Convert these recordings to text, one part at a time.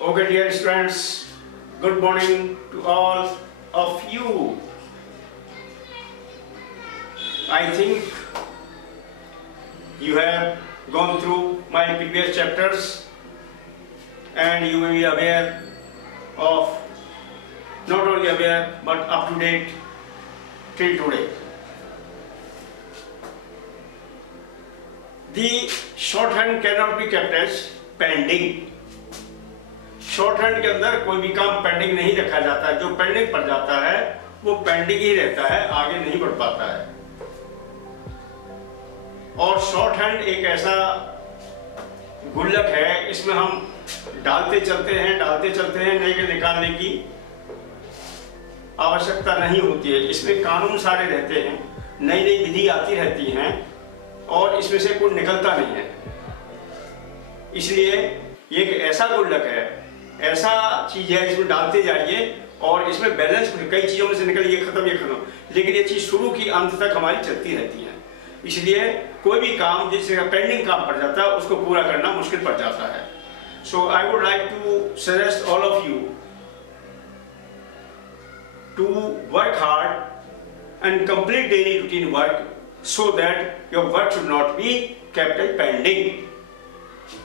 Okay, dear students, good morning to all of you. I think you have gone through my previous chapters and you will be aware of, not only aware but up to date till today. The shorthand cannot be kept as pending. Short hand के अंदर कोई भी काम pending नहीं रखा जाता है। जो पेंडिंग पड़ जाता है वो पेंडिंग ही रहता है, आगे नहीं बढ़ पाता है। और शॉर्ट हैंड एक ऐसा गुल्लक है, इसमें हम डालते चलते हैं, लेकिन निकालने की आवश्यकता नहीं होती है। इसमें कानून सारे रहते हैं, नई नई विधि आती रहती हैं और इसमें से कोई निकलता नहीं है। इसलिए ये एक ऐसा गुल्लक है, ऐसा चीज है, इसमें डालते जाइए और इसमें बैलेंस कई चीजों में से निकल ये खत्म, लेकिन ये चीज शुरू की अंत तक हमारी चलती रहती है। इसलिए कोई भी काम जिससे पेंडिंग काम पड़ जाता है उसको पूरा करना मुश्किल पड़ जाता है। So I would like to suggest all of you to work hard and complete daily routine work so that your work should not be kept as pending.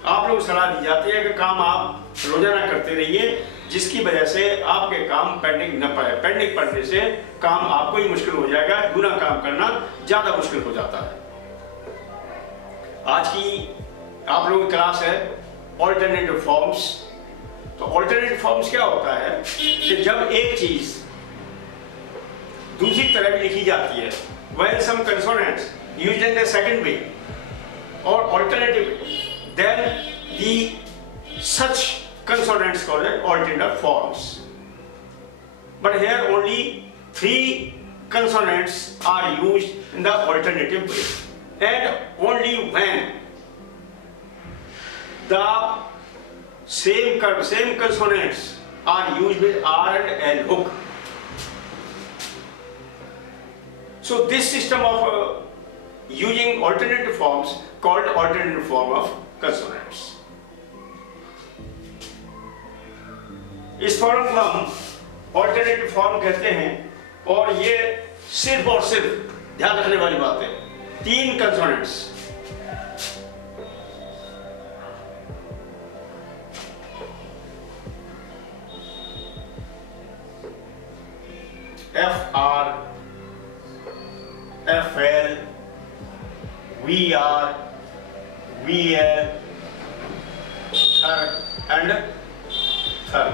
आप लोग सलाह दी जाती है कि काम आप रोजाना करते रहिए, जिसकी वजह से आपके काम पेंडिंग न पड़े। पेंडिंग पड़ने से काम आपको ही मुश्किल हो जाएगा, दूसरा काम करना ज्यादा मुश्किल हो जाता है। आज की आप लोगों की क्लास है ऑल्टरनेटिव फॉर्म्स। तो ऑल्टरनेटिव फॉर्म्स क्या होता है कि जब एक चीज दूसरी तरह भी लिखी जाती है, when some consonants used in the second way or alternative, then the such consonants called as alternative forms. But here only 3 consonants are used in the alternative way, and only when the same consonants are used with R and L hook. So this system of using alternative forms called alternative form of consonants. इस form को हम alternative form कहते हैं और ये सिर्फ और सिर्फ ध्यान रखने वाली बात है, 3 consonants F R, F L, V R, V L, and third.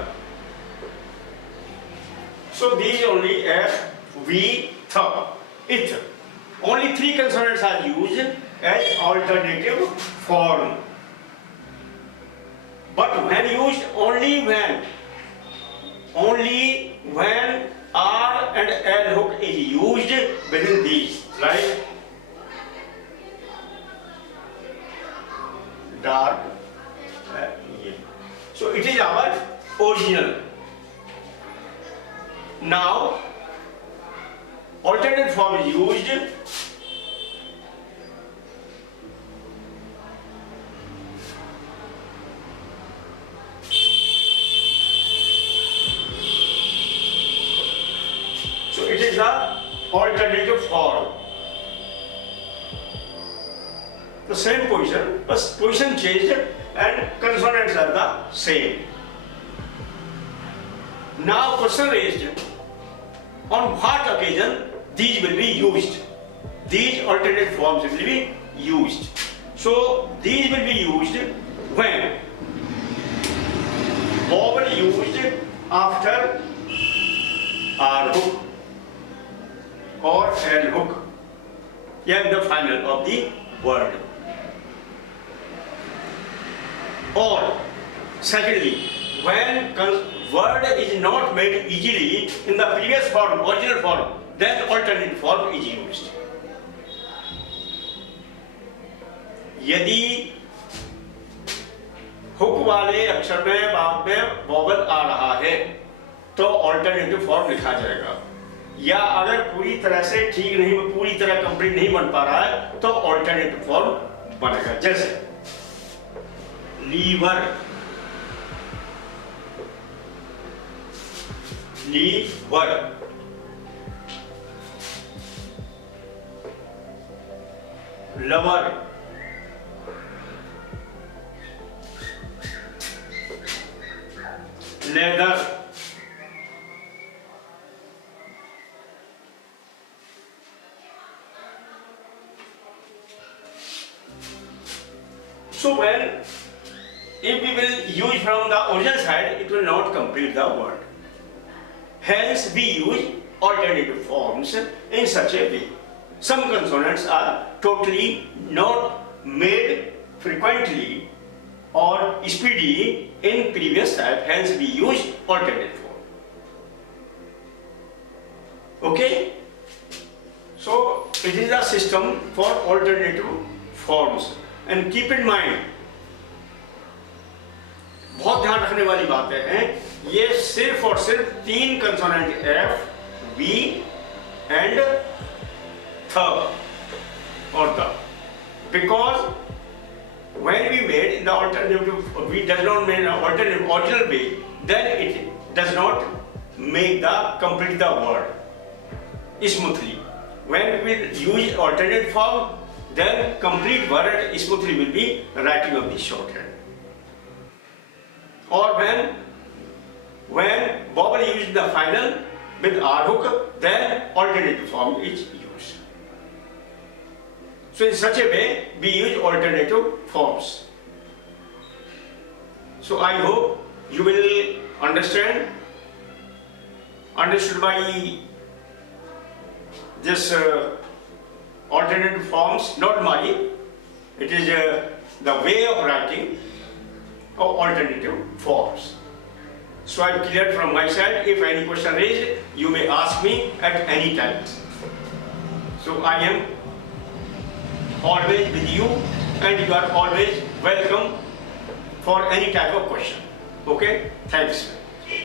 So these only F, V, it. Only 3 consonants are used as alternative form. But when used, only when R and L hook is used within these, like dark. So it is our original. Now alternate form is used so it is the alternative form. The same position, but position changed and consonants are the same. Now question raised, on what occasion these will be used? These alternate forms will be used. So these will be used when vowel used after R hook or L hook, and the final of the word. Or secondly, when word is not made easily in the previous form, original form, then alternate form is used. यदि hook वाले अक्षर में बाद में vowel आ रहा है तो alternative form लिखा जाएगा, या अगर पूरी तरह से ठीक नहीं, पूरी तरह कंप्लीट नहीं बन पा रहा है तो ऑल्टरनेटिव फॉर्म बनेगा। जैसे lever, lever, lover, leather, so when if we will use from the original side, it will not complete the word. Hence we use alternative forms in such a way. Some consonants are totally not made frequently or speedily in previous type, hence we use alternate form. Okay? So it is a system for alternative forms. And keep in mind, बहुत ध्यान रखने वाली बातें हैं, ये सिर्फ और सिर्फ 3 कंसोनेंट एफ, बी एंड थ और the, because when we made in the alternative, we does not make an alternative original way, then it does not make the complete the word smoothly. When we will use alternate form, then complete word smoothly will be writing of the shorthand. Or when vowel used in the final with R hook, then alternative form is used. So in such a way we use alternative forms. So I hope you will understood by this alternative forms, not my, it is the way of writing of alternative forms. So I am clear from my side. If any question raised, you may ask me at any time. So I am always with you, and you are always welcome for any type of question. Okay? Thanks.